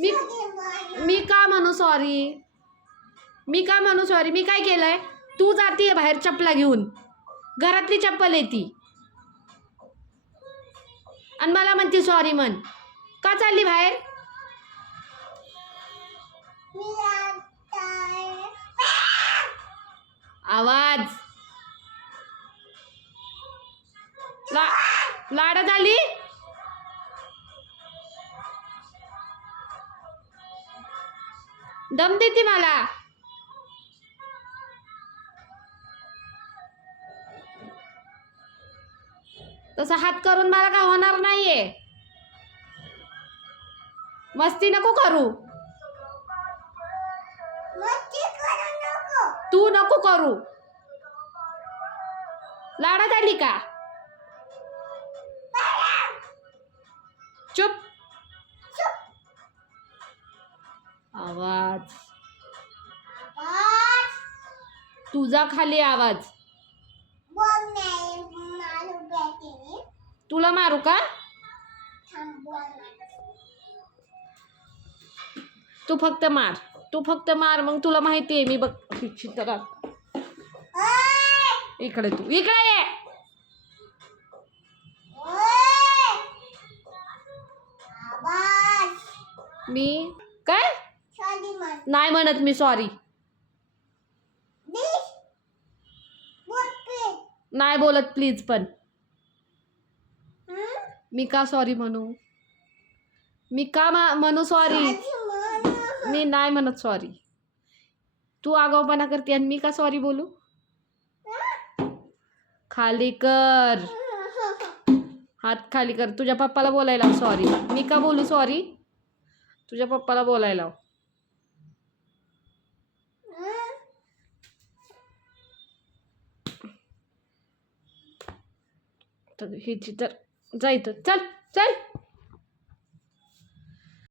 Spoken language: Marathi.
मी मी का म्हणू सॉरी? मी का म्हणू सॉरी? मी काय केलंय? तू जातीये बाहेर चपला घेऊन, घरातली चप्पल आहे ती, आणि मला म्हणते सॉरी म्हण. का चालली बाहेर? आवाज लाडत आली. दम देती मला. तसा हात करून मला काय होणार नाहीये. मस्ती नको करू. तू नको करू. लाडात आली का? चुप. आवाज तुझा खाली आवाज. तुला मारू का? तू फक्त मार, तू फक्त मार. मग तुला माहिती आहे मी बघ चित्र. इकडे तू इकडे ये. मी काय नाही म्हणत. मी सॉरी नाही बोलत प्लीज. पण मी का सॉरी म्हणू? मी का म्हणू सॉरी? मी नाही म्हणत सॉरी. तू आगाऊपणा करते आणि मी का सॉरी बोलू? खाली कर, हात खाली कर. तुझ्या पप्पाला बोलायला सॉरी. मी का बोलू सॉरी? तुझ्या पप्पाला बोलायला. ह्याची तर जायचं. चल चल.